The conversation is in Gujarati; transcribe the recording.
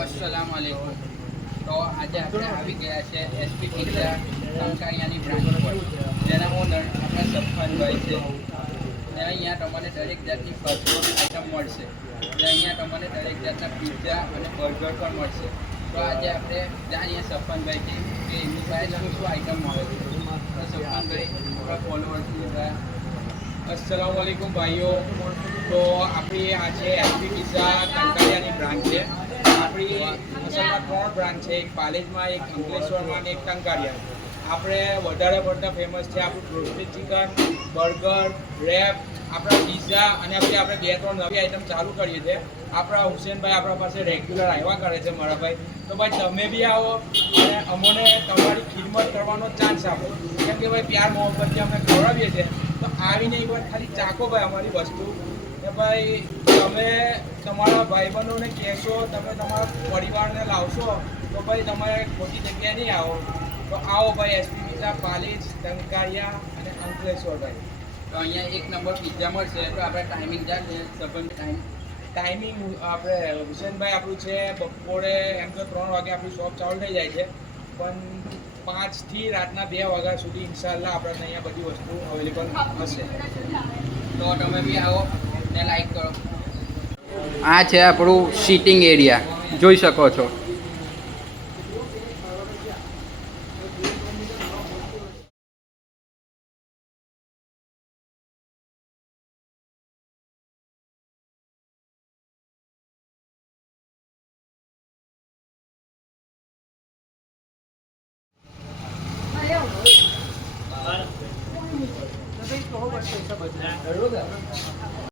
अस्सलाम वालेकुम। तो आज આપણે આવી ગયા છે એસપી પિઝા કંકારિયાની બ્રાન્ચ પર, જેના ઓનર આપણા સફાનભાઈ છે. ને અહીંયા તમને દરેક જાતની ફાસ્ટ ફૂડ આઈટમ મળશે. ને અહીંયા તમને દરેક જાતના પિઝા અને બર્ગર પણ મળશે. તો આજે આપણે જાણીએ સફાનભાઈથી કે એમની પાસે શું શું આઈટમ મળે છે. તો સફાનભાઈ આપણા ફોલોઅર્સની अस्सलाम वालेकुम भाइयों। तो अपनी आज एसपी पिज़्ज़ा कंकारियानी ब्रांच है। अपनी असल में 3 ब्रांच है, एक पालेज में, एक अंकलेश्वर में, एक कंकारिया। આપણે વધારે પડતા ફેમસ છે આપણું રોસ્ટેડ ચિકન, બર્ગર, રેપ, આપણા પિઝા અને આપણે 2-3 નવી આઈટમ ચાલુ કરીએ છીએ. આપણા હુસેનભાઈ આપણા પાસે રેગ્યુલર આવ્યા કરે છે મારા ભાઈ. તો ભાઈ તમે બી આવો અને અમને તમારી ખિદમત કરવાનો ચાન્સ આપો, કેમ કે ભાઈ પ્યાર મોહબ્બતથી અમે ખવડાવીએ છીએ. તો આવીને એક વાર ખાલી ચાખો ભાઈ અમારી વસ્તુ. કે ભાઈ તમે તમારા ભાઈબંધોને કહેશો, તમે તમારા પરિવારને લાવશો તો ભાઈ તમારે ખોટી જગ્યાએ નહીં આવો. તો આવો ભાઈ એસપી પિઝા, પાલેજ, કંકારિયા અને અંકલેશ્વર ભાઈ. તો અહીંયા એક નંબર પિઝા મળશે. તો આપણે ટાઈમિંગ જાણીએ. સબંધ ટાઈમિંગ આપણે હુસેનભાઈ આપણું છે બપોરે એમ તો 3 વાગે આપણી શોપ ચાલુ થઈ જાય છે, પણ 5 થી રાતના 2 વાગ્યા સુધી ઇન્શાલ્લાહ આપણે અહીંયા બધી વસ્તુ અવેલેબલ હશે. તો તમે બી આવો ને લાઈક કરો. આ છે આપણું સીટિંગ એરિયા, જોઈ શકો છો.